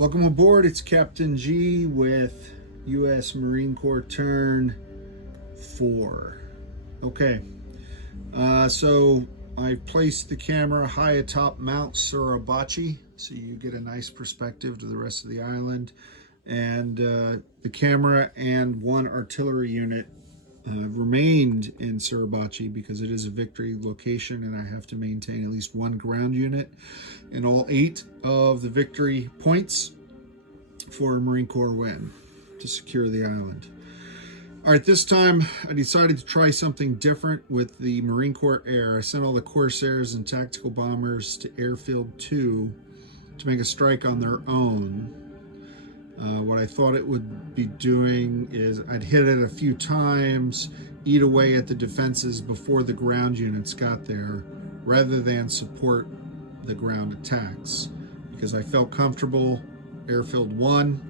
Welcome aboard. It's Captain G with U.S. Marine Corps Turn 4. Okay, so I placed the camera high atop Mount Suribachi, so you get a nice perspective to the rest of the island. And the camera and one artillery unit remained in Suribachi because it is a victory location, and I have to maintain at least one ground unit in all 8 of the victory points for a Marine Corps win to secure the island. All right, this time I decided to try something different with the Marine Corps Air. I sent all the Corsairs and tactical bombers to Airfield 2 to make a strike on their own. What I thought it would be doing is I'd hit it a few times, eat away at the defenses before the ground units got there, rather than support the ground attacks, because I felt comfortable. Airfield 1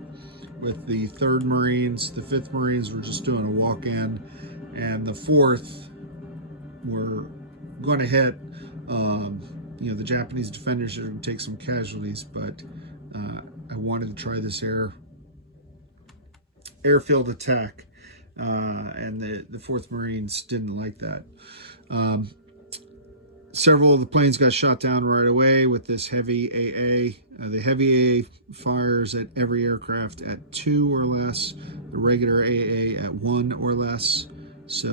with the 3rd Marines, the 5th Marines were just doing a walk-in, and the 4th were going to hit. The Japanese defenders are going to take some casualties, but I wanted to try this airfield attack, and the 4th Marines didn't like that. Several of the planes got shot down right away with this heavy AA. The heavy AA fires at every aircraft at 2 or less, the regular AA at 1 or less. So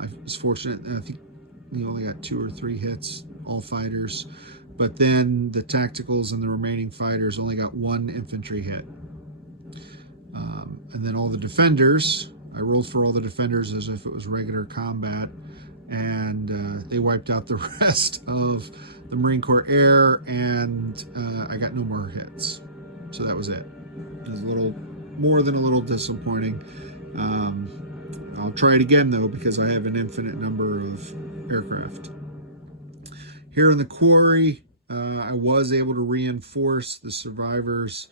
I was fortunate. I think we only got 2 or 3 hits, all fighters. But then the tacticals and the remaining fighters only got 1 infantry hit. And then all the defenders, I rolled for all the defenders as if it was regular combat, and they wiped out the rest of the Marine Corps Air, and I got no more hits. So that was it. It was a little more than a little disappointing. I'll try it again, though, because I have an infinite number of aircraft. Here in the quarry, I was able to reinforce the survivors,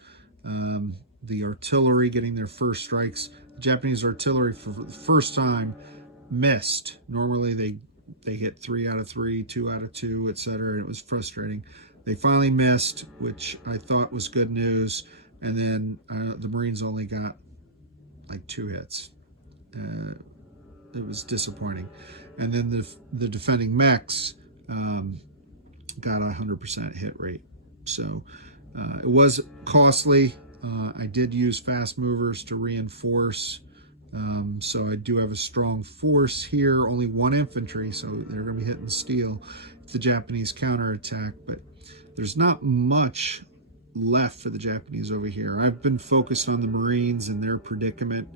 the artillery getting their first strikes. The Japanese artillery, for the first time, missed. Normally they hit 3 out of 3, 2 out of 2, etc., and it was frustrating. They finally missed, which I thought was good news, and then the Marines only got like 2 hits. It was disappointing. And then the defending mechs got a 100% hit rate. So it was costly. I did use fast movers to reinforce. So I do have a strong force here, only 1 infantry, so they're going to be hitting steel if the Japanese counterattack, but there's not much left for the Japanese over here. I've been focused on the Marines and their predicament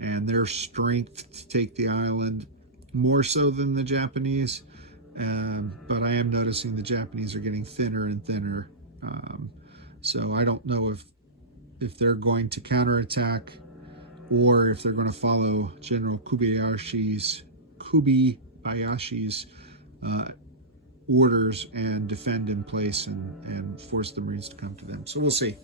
and their strength to take the island more so than the Japanese, but I am noticing the Japanese are getting thinner and thinner, so I don't know if they're going to counterattack or if they're going to follow General Kobayashi's orders and defend in place and force the Marines to come to them. So we'll see.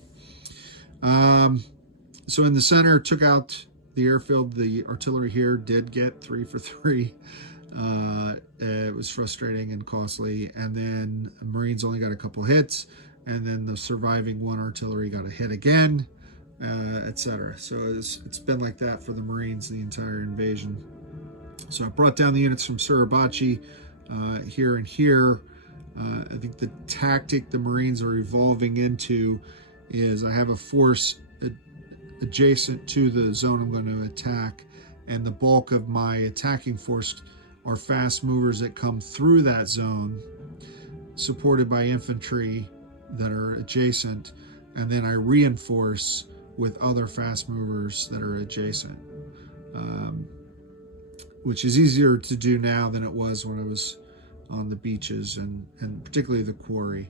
So in the center, took out the airfield. The artillery here did get 3 for 3. It was frustrating and costly. And then the Marines only got a couple hits. And then the surviving 1 artillery got a hit again, etc. So it's been like that for the Marines the entire invasion. So I brought down the units from Suribachi here and here. I think the tactic the Marines are evolving into is I have a force adjacent to the zone I'm going to attack, and the bulk of my attacking force are fast movers that come through that zone, supported by infantry that are adjacent, and then I reinforce with other fast movers that are adjacent, which is easier to do now than it was when I was on the beaches and particularly the quarry.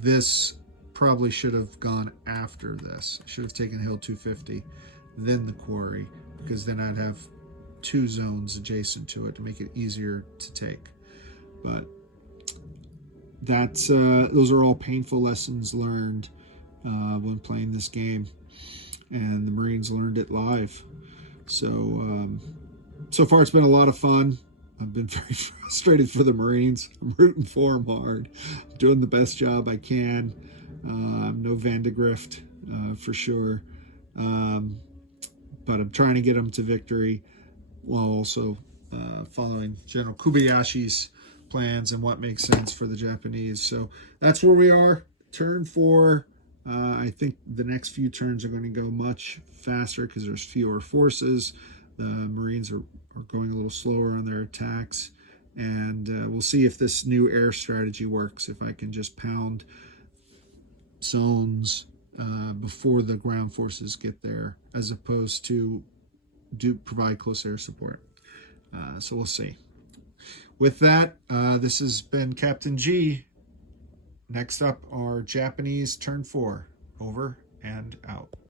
This probably should have gone after this. I should have taken Hill 250, then the quarry, because then I'd have 2 zones adjacent to it to make it easier to take. But those are all painful lessons learned when playing this game, and the Marines learned it live. So far it's been a lot of fun. I've been very frustrated for the Marines. I'm rooting for them hard. I'm doing the best job I can. No Van de Grift for sure. But I'm trying to get them to victory while also following General Kobayashi's plans and what makes sense for the Japanese. So that's where we are. Turn 4. I think the next few turns are going to go much faster because there's fewer forces. The Marines are going a little slower on their attacks. And we'll see if this new air strategy works, if I can just pound zones before the ground forces get there, as opposed to provide close air support. So we'll see. With that, this has been Captain G. Next up are Japanese turn 4. Over and out.